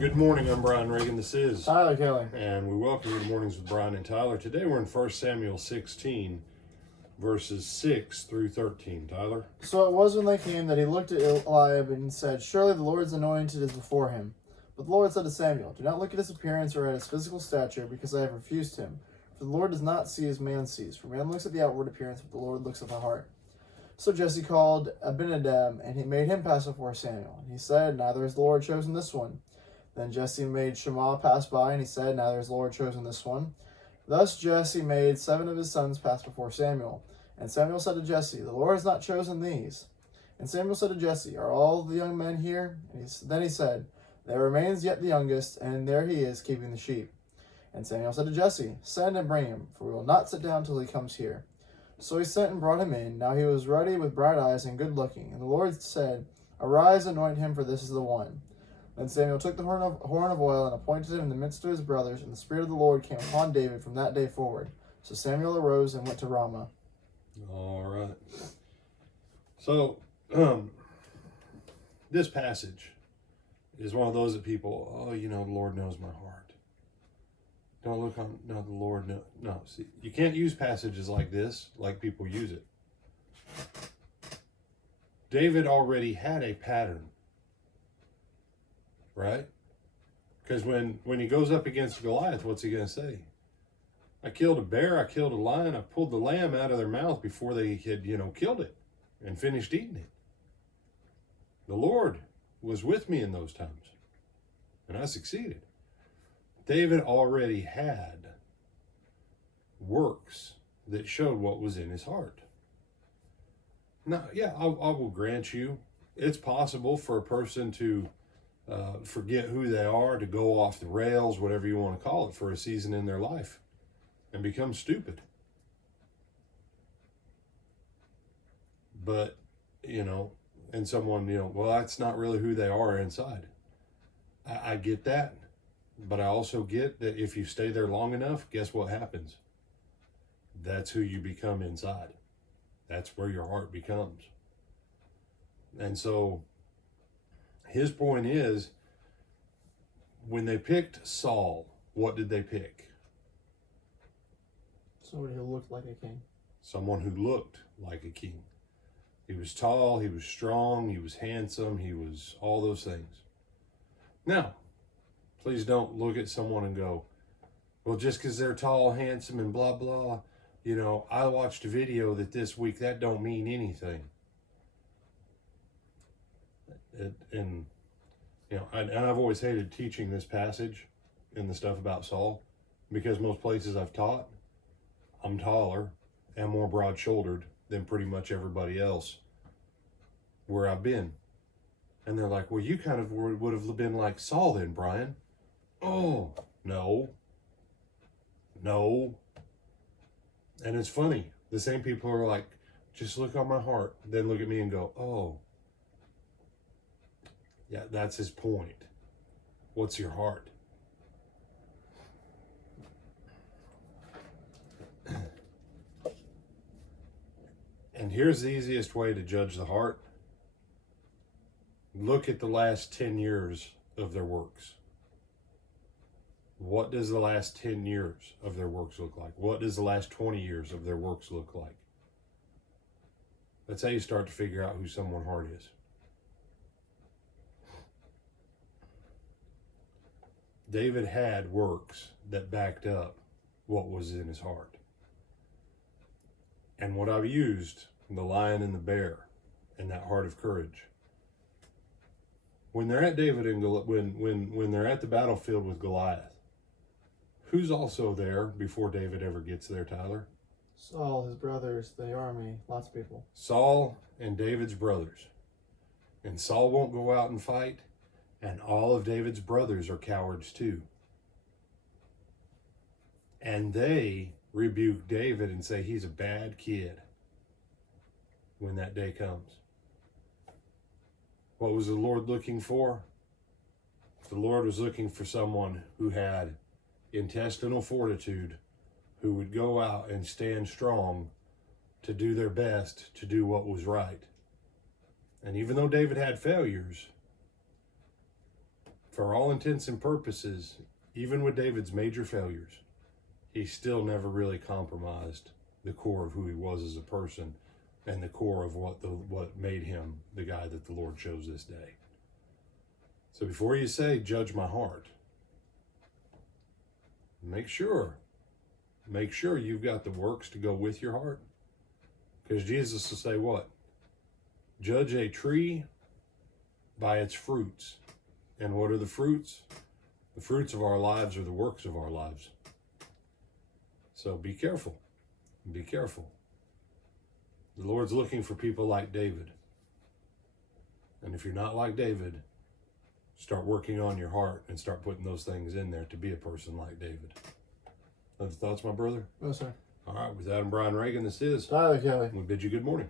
Good morning, I'm Brian Reagan. This is Tyler Kelly. And we welcome you to Mornings with Brian and Tyler. Today we're in 1 Samuel 16, verses 6 through 13. Tyler? So it was when they came that he looked at Eliab and said, "Surely the Lord's anointed is before him." But the Lord said to Samuel, "Do not look at his appearance or at his physical stature, because I have refused him. For the Lord does not see as man sees. For man looks at the outward appearance, but the Lord looks at the heart." So Jesse called Abinadab, and he made him pass before Samuel. And he said, "Neither has the Lord chosen this one." Then Jesse made Shammah pass by, and he said, "Neither has the Lord chosen this one." Thus Jesse made 7 of his sons pass before Samuel. And Samuel said to Jesse, "The Lord has not chosen these." And Samuel said to Jesse, "Are all the young men here?" Then he said, "There remains yet the youngest, and there he is keeping the sheep." And Samuel said to Jesse, "Send and bring him, for we will not sit down till he comes here." So he sent and brought him in. Now he was ruddy with bright eyes and good looking. And the Lord said, "Arise, anoint him, for this is the one." Then Samuel took the horn of oil and appointed him in the midst of his brothers, and the Spirit of the Lord came upon David from that day forward. So Samuel arose and went to Ramah. All right. So, this passage is one of those that people, the Lord knows my heart. Don't look on, no, the Lord, no. See, you can't use passages like this like people use it. David already had a pattern, right? Because when he goes up against Goliath, what's he going to say? I killed a bear, I killed a lion, I pulled the lamb out of their mouth before they had, killed it and finished eating it. The Lord was with me in those times, and I succeeded. David already had works that showed what was in his heart. Now, yeah, I will grant you, it's possible for a person to forget who they are, to go off the rails, whatever you want to call it, for a season in their life and become stupid. But, and someone, well, that's not really who they are inside. I get that. But I also get that if you stay there long enough, guess what happens? That's who you become inside. That's where your heart becomes. And so his point is, when they picked Saul, what did they pick? Somebody who looked like a king. Someone who looked like a king. He was tall, he was strong, he was handsome, he was all those things. Now, please don't look at someone and go, well, just because they're tall, handsome, and blah, blah, I watched a video this week, that don't mean anything. And I've always hated teaching this passage and the stuff about Saul, because most places I've taught, I'm taller and more broad-shouldered than pretty much everybody else where I've been. And they're like, well, you kind of would have been like Saul then, Brian. Oh, no. And it's funny. The same people are like, just look on my heart. Then look at me and go, oh. Yeah, that's his point. What's your heart? And here's the easiest way to judge the heart. Look at the last 10 years of their works. What does the last 10 years of their works look like? What does the last 20 years of their works look like? That's how you start to figure out who someone's heart is. David had works that backed up what was in his heart. And what I've used, the lion and the bear, and that heart of courage. When they're at David and when they're at the battlefield with Goliath, who's also there before David ever gets there, Tyler? Saul, his brothers, the army, lots of people. Saul and David's brothers. And Saul won't go out and fight, and all of David's brothers are cowards too. And they rebuke David and say he's a bad kid when that day comes. What was the Lord looking for? The Lord was looking for someone who had intestinal fortitude, who would go out and stand strong to do their best to do what was right. And even though David had failures, for all intents and purposes, even with David's major failures, he still never really compromised the core of who he was as a person and the core of what made him the guy that the Lord chose this day. So before you say, judge my heart, make sure you've got the works to go with your heart. Because Jesus will say what? Judge a tree by its fruits. And what are the fruits? The fruits of our lives are the works of our lives. So be careful. Be careful. The Lord's looking for people like David. And if you're not like David, start working on your heart and start putting those things in there to be a person like David. Other thoughts, my brother? No, sir. All right, with Adam Brian Reagan, this is Tyler Kelly. We bid you good morning.